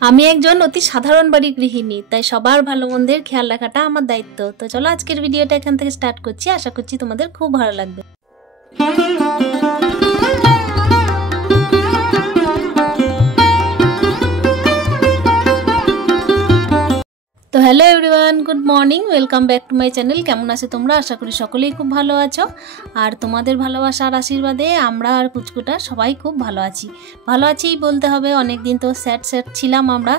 আমি একজন অতি সাধারণ বাড়ির গৃহিণী, তাই সবার ভালো মন্দের খেয়াল রাখাটা আমার দায়িত্ব। তো চলো আজকের ভিডিওটা এখান থেকে স্টার্ট করছি। আশা করছি তোমাদের খুব ভালো লাগবে। তো hello everyone, good morning, welcome back to my channel. কেমন আছো তোমরা? আশা করি সকলেই খুব ভালো আছো। আর তোমাদের ভালোবাসা আর আশীর্বাদে আমরা আর পুচকুটা সবাই খুব ভালো আছি বলতে হবে। অনেক দিন তো স্যাড ছিলাম আমরা,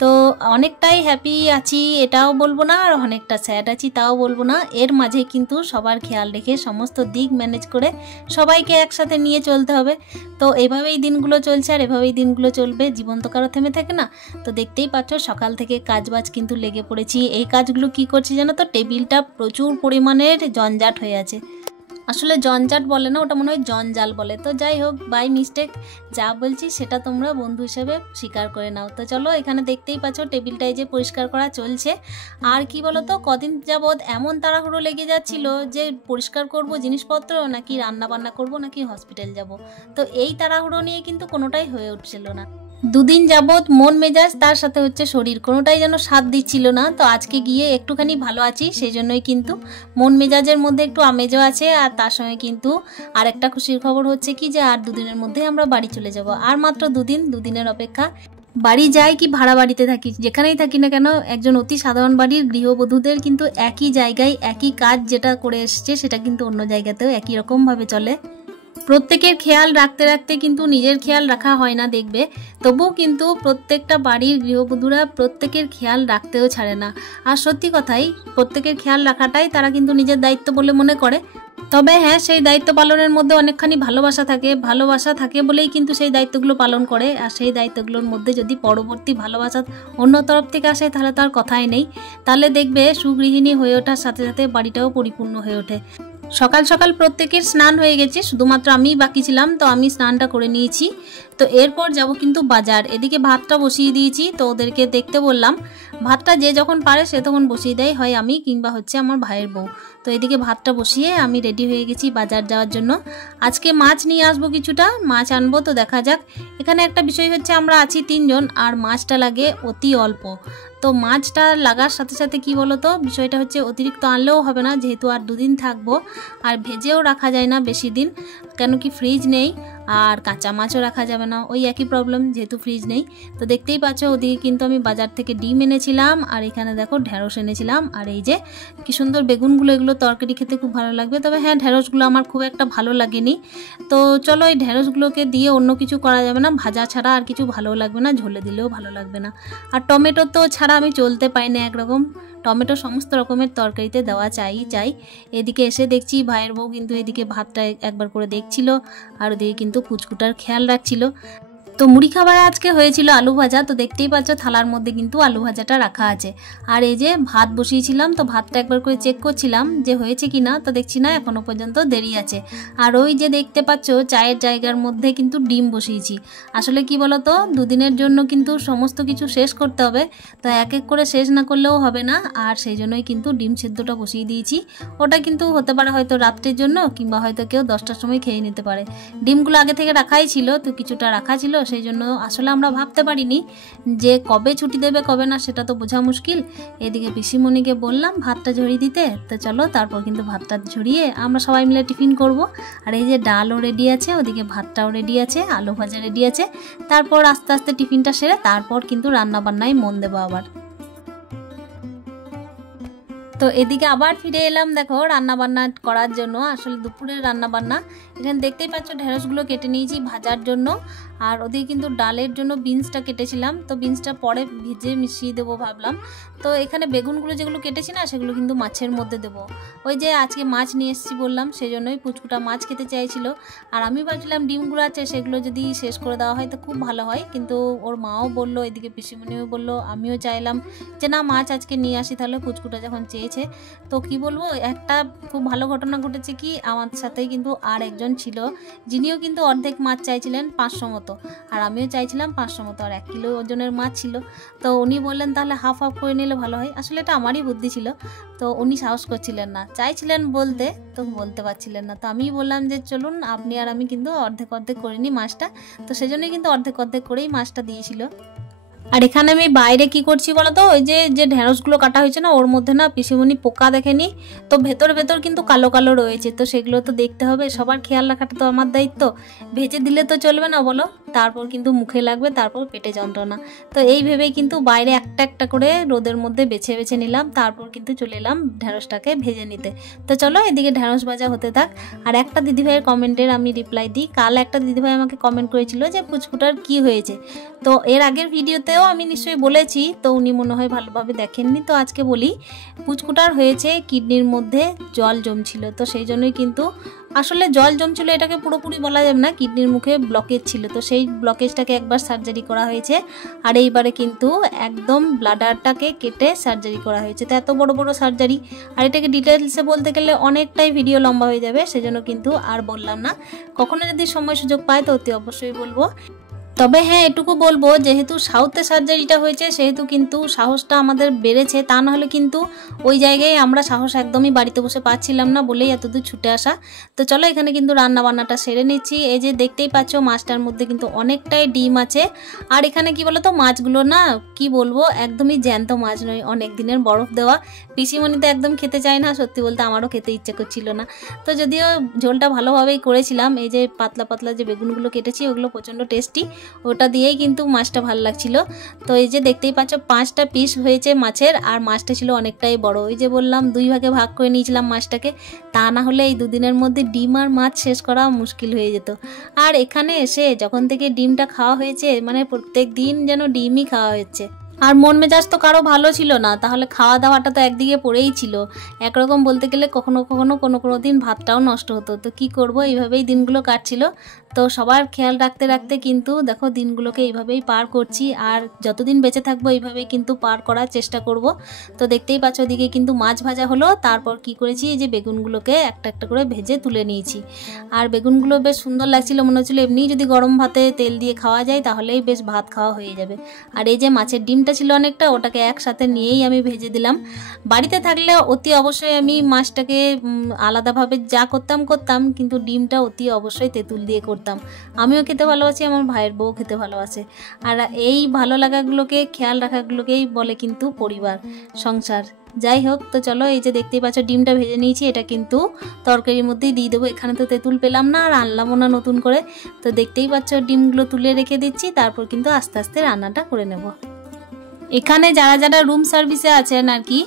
তো অনেকটাই হ্যাপি আছি এটাও বলবো না, আর অনেকটা স্যাড আছি তাও বলবো না। এর মাঝে কিন্তু সবার খেয়াল রেখে সমস্ত দিক ম্যানেজ করে সবাইকে একসাথে নিয়ে চলতে হবে। তো এভাবেই দিনগুলো চলছে আর এভাবেই দিনগুলো চলবে। জীবন তো কারো থেমে থাকে না। তো দেখতেই পাচ্ছ সকাল থেকে কাজবাজ কিন্তু লেগে পড়েছি। এই কাজগুলো কি করছি জানো তো? টেবিলটা প্রচুর পরিমাণের জঞ্জাট হয়ে আছে। আসলে জঞ্জাট বলে না, ওটা মনে হয় জঞ্জাল বলে। তো যাই হোক, বাই মিস্টেক যা বলছি সেটা তোমরা বন্ধু হিসেবে স্বীকার করে নাও। তো চলো, এখানে দেখতেই পাচ্ছ টেবিলটাই যে পরিষ্কার করা চলছে। আর কি বলো তো, কদিন যাবৎ এমন তাড়াহুড়ো লেগে যাচ্ছিল যে পরিষ্কার করব জিনিসপত্র, নাকি রান্না বান্না করব, নাকি হসপিটাল যাব। তো এই তাড়াহুড়ো নিয়ে কিন্তু কোনোটাই হয়ে উঠছিল না। দুদিন যাবৎ মন মেজাজ তার সাথে হচ্ছে শরীর কোনোটাই যেন সাথ দিচ্ছিল না। তো আজকে গিয়ে একটুখানি ভালো আছি, সেই জন্যই কিন্তু মন মেজাজের মধ্যে একটু আমেজও আছে। আর তার সঙ্গে কিন্তু আর একটা খুশির খবর হচ্ছে কি, যে আর দুদিনের মধ্যে আমরা বাড়ি চলে যাব। আর মাত্র দুদিনের অপেক্ষা। বাড়ি যাই কি ভাড়া বাড়িতে থাকি, যেখানেই থাকি না কেন, একজন অতি সাধারণ বাড়ির গৃহবধূদের কিন্তু একই জায়গায় একই কাজ যেটা করে এসছে সেটা কিন্তু অন্য জায়গাতেও একই রকমভাবে চলে। প্রত্যেকের খেয়াল রাখতে রাখতে কিন্তু নিজের খেয়াল রাখা হয় না দেখবে। তবুও কিন্তু প্রত্যেকটা বাড়ির গৃহবধূরা প্রত্যেকের খেয়াল রাখতেও ছাড়ে না। আর সত্যি কথাই, প্রত্যেকের খেয়াল রাখাটাই তারা কিন্তু নিজের দায়িত্ব বলে মনে করে। তবে হ্যাঁ, সেই দায়িত্ব পালনের মধ্যে অনেকখানি ভালোবাসা থাকে বলেই কিন্তু সেই দায়িত্বগুলো পালন করে। আর সেই দায়িত্বগুলোর মধ্যে যদি পরবর্তী ভালোবাসা অন্য তরফ থেকে আসে তাহলে তো আর কথাই নেই। তাহলে দেখবে সুগৃহিণী হয়ে ওঠার সাথে সাথে বাড়িটাও পরিপূর্ণ হয়ে ওঠে। সকাল সকাল প্রত্যেকের স্নান হয়ে গেছে, শুধুমাত্র আমিই বাকি ছিলাম। তো আমি স্নানটা করে নিয়েছি। তো এরপর যাব কিন্তু বাজার। এদিকে ভাতটা বসিয়ে দিয়েছি, তো ওদেরকে দেখতে বললাম। ভাতটা যে যখন পারে সে তখন বসিয়ে দেয়, হয় আমি কিংবা হচ্ছে আমার ভাইয়ের বউ। তো এদিকে ভাতটা বসিয়ে আমি রেডি হয়ে গেছি বাজার যাওয়ার জন্য। আজকে মাছ নিয়ে আসবো, কিছুটা মাছ আনবো। তো দেখা যাক। এখানে একটা বিষয় হচ্ছে, আমরা আছি 3 জন আর মাছটা লাগে অতি অল্প। তো মাছটা লাগার সাথে সাথে কি বলতো, বিষয়টা হচ্ছে অতিরিক্ত আনলেও হবে না, যেহেতু আর 2 দিন থাকবো। আর ভেজেও রাখা যায় না বেশি দিন, কেন কি ফ্রিজ নেই। আর কাঁচা মাছও রাখা যাবে না, ওই একই প্রবলেম, যেহেতু ফ্রিজ নেই। তো দেখতেই পাচ্ছ ওদিকে কিন্তু আমি বাজার থেকে ডিম এনেছিলাম, আর এখানে দেখো ঢেঁড়স এনেছিলাম। আর এই যে কি সুন্দর বেগুনগুলো, এগুলো তরকারি খেতে খুব ভালো লাগবে। তবে হ্যাঁ, ঢেঁড়সগুলো আমার খুব একটা ভালো লাগেনি। তো চলো, এই ঢেঁড়সগুলোকে দিয়ে অন্য কিছু করা যাবে না, ভাজা ছাড়া আর কিছু ভালো লাগবে না, ঝোলে দিলেও ভালো লাগবে না। আর টমেটো তো ছাড়া আমি চলতে পাই না একরকম। টমেটো সমস্ত রকমের তরকারিতে দেওয়া চাই। এদিকে এসে দেখছি ভাইয়ের বউ কিন্তু এদিকে ভাতটা একবার করে দেখছিল, আর ওদিকে কিন্তু পুচকুটার খেয়াল রাখছিল। তো মুড়ি খাবারে আজকে হয়েছিল আলু ভাজা। তো দেখতেই পাচ্ছ থালার মধ্যে কিন্তু আলু ভাজাটা রাখা আছে। আর এই যে ভাত বসিয়েছিলাম, তো ভাতটা একবার করে চেক করছিলাম যে হয়েছে কি না। তো দেখছি না, এখনো পর্যন্ত দেরি আছে। আর ওই যে দেখতে পাচ্ছ চায়ের জায়গার মধ্যে কিন্তু ডিম বসিয়েছি। আসলে কি বলতো, 2 দিনের জন্য কিন্তু সমস্ত কিছু শেষ করতে হবে। তো এক এক করে শেষ না করলেও হবে না, আর সেই জন্যই কিন্তু ডিম সেদ্ধটা বসিয়ে দিয়েছি। ওটা কিন্তু হতে পারে হয়তো রাত্রের জন্য, কিংবা হয়তো কেউ 10টার সময় খেয়ে নিতে পারে। ডিমগুলো আগে থেকে রাখাই ছিল, তো কিছুটা রাখা ছিল, সেই জন্য আসলে আমরা ভাবতে পারিনি যে কবে ছুটি দেবে কবে না, সেটা তো বোঝা মুশকিল। এদিকে পিসিমণিকে বললাম ভাতটা ঝরিয়ে দিতে। তো চলো, তারপর কিন্তু ভাতটা ঝরিয়ে আমরা সবাই মিলে টিফিন করব। আর এই যে ডালও রেডি আছে, ওদিকে ভাতটাও রেডি আছে, আলু ভাজা রেডি আছে। তারপর আস্তে আস্তে টিফিনটা সেরে তারপর কিন্তু রান্না বান্নায় মন দেবো আবার। তো এদিকে আবার ফিরে এলাম দেখো রান্না বান্না করার জন্য। আসলে দুপুরের রান্না বান্না এখানে দেখতেই পাচ্ছ ঢেঁড়সগুলো কেটে নিয়েছি ভাজার জন্য। আর ওদিকে কিন্তু ডালের জন্য বিনসটা কেটেছিলাম, তো বিনসটা পরে ভিজে মিশিয়ে দেবো ভাবলাম। তো এখানে বেগুনগুলো যেগুলো কেটেছি না, সেগুলো কিন্তু মাছের মধ্যে দেবো। ওই যে আজকে মাছ নিয়ে এসেছি বললাম, সেই জন্যই পুচকুটা মাছ খেতে চাইছিল। আর আমি ভাবছিলাম ডিমগুলো আছে সেগুলো যদি শেষ করে দেওয়া হয় তো খুব ভালো হয়, কিন্তু ওর মাও বললো, এদিকে পিসিমণিও বললো, আমিও চাইলাম যে না, মাছ আজকে নিয়ে আসি তাহলে, পুচকুটা যখন চেয়েছে। তো কি বলবো, একটা খুব ভালো ঘটনা ঘটেছে কি, আমার সাথেই কিন্তু আর একজন ছিল, যিনিও কিন্তু অর্ধেক মাছ চাইছিলেন 500 মতো, আর আমিও চাইছিলাম 500 মতো, আর 1 কিলো ওজনের মাছ ছিল। তো উনি বললেন তাহলে হাফ হাফ করে নিলে ভালো হয়। আসলে এটা আমারই বুদ্ধি ছিল, তো উনি সাহস করছিলেন না, চাইছিলেন বলতে, তো বলতে পারছিলেন না। তো আমি বললাম যে চলুন আপনি আর আমি কিন্তু অর্ধেক অর্ধেক করে নিই মাছটা। তো সেজন্যই কিন্তু অর্ধেক অর্ধেক করেই মাছটা দিয়েছিল। আর এখানে আমি বাইরে কি করছি বলো তো, ওই যে ঢেঁড়সগুলো কাটা হয়েছে না, ওর মধ্যে না পিসিমণি পোকা দেখেনি, তো ভেতর কিন্তু কালো কালো রয়েছে, তো সেগুলো তো দেখতে হবে, সবার খেয়াল রাখাটা তো আমার দায়িত্ব। ভেজে দিলে তো চলবে না বলো, তারপর কিন্তু মুখে লাগবে, তারপর পেটে যন্ত্রণা। তো এই ভেবেই কিন্তু বাইরে একটা একটা করে রোদের মধ্যে বেছে বেছে নিলাম, তারপর কিন্তু চলে এলাম ঢেঁড়সটাকে ভেজে নিতে। তো চলো এদিকে ঢেঁড়স ভাজা হতে থাক। আর একটা দিদিভাইয়ের কমেন্টের আমি রিপ্লাই দিই। কাল একটা দিদিভাই আমাকে কমেন্ট করেছিল যে পুচকুটার কি হয়েছে, তো এর আগের ভিডিওতেও আমি নিশ্চয়ই বলেছি, তো উনি মনে হয় ভালোভাবে দেখেননি, তো আজকে বলি। পুচকুটার হয়েছে কিডনির মধ্যে জল জমছিল, তো সেই জন্যই কিন্তু আসলে জল জমছিল এটাকে পুরোপুরি বলা যাবে না, কিডনির মুখে ব্লকেজ ছিল, তো সেই ব্লকেজটাকে একবার সার্জারি করা হয়েছে, আর এইবারে কিন্তু একদম ব্লাডারটাকে কেটে সার্জারি করা হয়েছে। তো এত বড় বড় সার্জারি, আর এটাকে ডিটেলসে বলতে গেলে অনেকটাই ভিডিও লম্বা হয়ে যাবে, সেজন্য কিন্তু আর বললাম না। কখনো যদি সময় সুযোগ পায় তো অতি অবশ্যই বলবো। তবে হ্যাঁ, এটুকু বলবো, যেহেতু সাউথে সার্জারিটা হয়েছে সেহেতু কিন্তু সাহসটা আমাদের বেড়েছে, তা নাহলে কিন্তু ওই জায়গায় আমরা সাহস একদমই বাড়িতে বসে পাচ্ছিলাম না বলেই এতদূর ছুটে আসা। তো চলো এখানে কিন্তু রান্না বান্নাটা সেরে নিচ্ছি। এই যে দেখতেই পাচ্ছ মাছটার মধ্যে কিন্তু অনেকটাই ডিম আছে, আর এখানে কি বলতো মাছগুলো না কি বলবো একদমই জ্যান্ত মাছ নয়, অনেক দিনের বরফ দেওয়া। পিসিমণি তো একদম খেতে চায় না, সত্যি বলতে আমারও খেতে ইচ্ছে করছিল না। তো যদিও ঝোলটা ভালোভাবেই করেছিলাম, এই যে পাতলা পাতলা যে বেগুনগুলো কেটেছি ওগুলো প্রচণ্ড টেস্টি, ওটা দিয়েই কিন্তু মাছটা ভালো লাগছিল। তো এই যে দেখতেই পাচ্ছ 5টা পিস হয়েছে মাছের, আর মাছটা ছিল অনেকটাই বড়। ওই যে বললাম 2 ভাগে ভাগ করে নিয়েছিলাম মাছটাকে, তা না হলে এই 2 দিনের মধ্যে ডিম আর মাছ শেষ করা মুশকিল হয়ে যেত। আর এখানে এসে যখন থেকে ডিমটা খাওয়া হয়েছে, মানে প্রত্যেক দিন যেন ডিমই খাওয়া হচ্ছে। আর মন মেজাজ তো কারো ভালো ছিল না, তাহলে খাওয়া দাওয়াটা তো একদিকে পড়েই ছিল। একরকম বলতে গেলে কখনো কখনো কোনো দিন ভাতটাও নষ্ট হতো। তো কি করব, এইভাবেই দিনগুলো কাটছিল। তো সবার খেয়াল রাখতে রাখতে কিন্তু দেখো দিনগুলোকে এইভাবেই পার করছি, আর যতদিন বেঁচে থাকবো এইভাবেই কিন্তু পার করার চেষ্টা করব। তো দেখতেই পাচ্ছ ওদিকে কিন্তু মাছ ভাজা হলো, তারপর কি করেছি, এই যে বেগুনগুলোকে একটা একটা করে ভেজে তুলে নিয়েছি। আর বেগুনগুলো বেশ সুন্দর লাগছিল, মনে হচ্ছিল এমনি যদি গরম ভাতে তেল দিয়ে খাওয়া যায় তাহলেই বেশ ভাত খাওয়া হয়ে যাবে। আর এই যে মাছের ডিমটা ছিল অনেকটা, ওটাকে একসাথে নিয়েই আমি ভেজে দিলাম। বাড়িতে থাকলে অতি অবশ্যই আমি মাছটাকে আলাদাভাবে যা করতাম, কিন্তু ডিমটা অতি অবশ্যই তেঁতুল দিয়ে করতাম। আমিও খেতে ভালোবাসি, আমার ভাইয়ের বউ খেতে ভালোবাসে। আর এই ভালো লাগাগুলোকে খেয়াল রাখাগুলোকেই বলে কিন্তু পরিবার, সংসার। যাই হোক, তো চলো এই যে দেখতেই পাচ্ছ ডিমটা ভেজে নিয়েছি, এটা কিন্তু তরকারির মধ্যেই দিয়ে দেবো। এখানে তো তেঁতুল পেলাম না আর আনলামও না নতুন করে, তো দেখতেই পাচ্ছ ডিমগুলো তুলে রেখে দিচ্ছি, তারপর কিন্তু আস্তে আস্তে রান্নাটা করে নেব। এখানে যারা যারা রুম সার্ভিসে আছেন আর কি,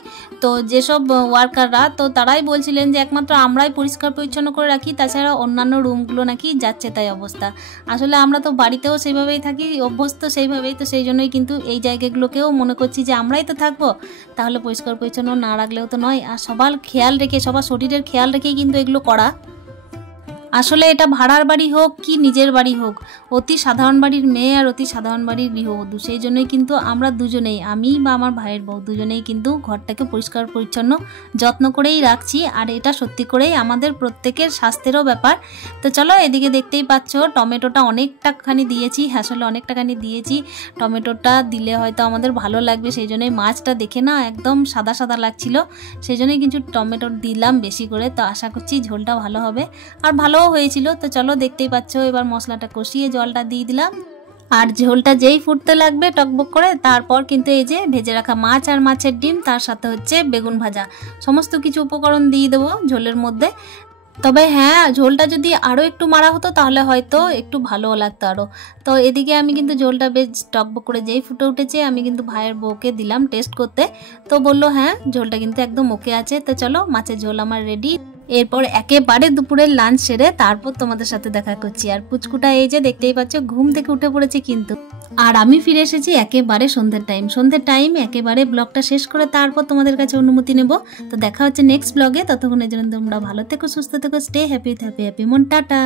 তো যেসব ওয়ার্কাররা, তো তারাই বলছিলেন যে একমাত্র আমরাই পরিষ্কার পরিচ্ছন্ন করে রাখি, তাছাড়া অন্যান্য রুমগুলো নাকি যাচ্ছে তাই অবস্থা। আসলে আমরা তো বাড়িতেও সেইভাবেই থাকি, অভ্যস্ত সেইভাবেই, তো সেই জন্যই কিন্তু এই জায়গাগুলোকেও মনে করছি যে আমরাই তো থাকবো, তাহলে পরিষ্কার পরিচ্ছন্ন না রাখলেও তো নয়। আর সবার খেয়াল রেখে, সবার শরীরের খেয়াল রেখেই কিন্তু এগুলো করা। আসলে এটা ভাড়ার বাড়ি হোক কি নিজের বাড়ি হোক, অতি সাধারণ বাড়ির মেয়ে আর অতি সাধারণ বাড়ির গৃহবধূ, সেই জন্যই কিন্তু আমরা দুজনেই, আমি বা আমার ভাইয়ের বউ দুজনেই কিন্তু ঘরটাকে পরিষ্কার পরিচ্ছন্ন যত্ন করেই রাখছি। আর এটা সত্যি করেই আমাদের প্রত্যেকের স্বাস্থ্যেরও ব্যাপার। তো চলো এদিকে দেখতেই পাচ্ছ টমেটোটা অনেকটাখানি দিয়েছি, আসলে অনেকটাখানি দিয়েছি। টমেটোটা দিলে হয়তো আমাদের ভালো লাগবে, সেই জন্যই মাছটা দেখে না একদম সাদা সাদা লাগছিল, সেই জন্যই কিন্তু টমেটো দিলাম বেশি করে। তো আশা করছি ঝোলটা ভালো হবে, আর ভালো হয়েছিল। তো চলো দেখতেই পাচ্ছ এবার মশলাটা কষিয়ে জলটা দিয়ে দিলাম, আর ঝোলটা যেই ফুটতে লাগবে টকবক করে, তারপর কিন্তু এই যে ভেজে রাখা মাছ আর মাছের ডিম, তার সাথে হচ্ছে বেগুন ভাজা, সমস্ত কিছু উপকরণ দিয়ে দেবো ঝোলের মধ্যে। তবে হ্যাঁ, ঝোলটা যদি আরও একটু মারা হতো তাহলে হয়তো একটু ভালোও লাগতো আরও। তো এদিকে আমি কিন্তু ঝোলটা বেশ টকবক করে যেই ফুটে উঠেছে, আমি কিন্তু ভাইয়ের বউকে দিলাম টেস্ট করতে, তো বললো হ্যাঁ ঝোলটা কিন্তু একদম ওকে আছে। তো চলো মাছের ঝোল আমার রেডি। এরপর একেবারে দুপুরের লাঞ্চ সেরে তারপর তোমাদের সাথে দেখা করছি। আর পুচকুটা এই যে দেখতেই পাচ্ছ ঘুম থেকে উঠে পড়েছে কিন্তু, আর আমি ফিরে এসেছি একেবারে সন্ধ্যের টাইম একেবারে ব্লগটা শেষ করে তারপর তোমাদের কাছে অনুমতি নেব। তো দেখা হচ্ছে নেক্সট ব্লগে, ততক্ষণের জন্য তোমরা ভালো থেকো, সুস্থ থেকো, স্টে হ্যাপি মন, টাটা।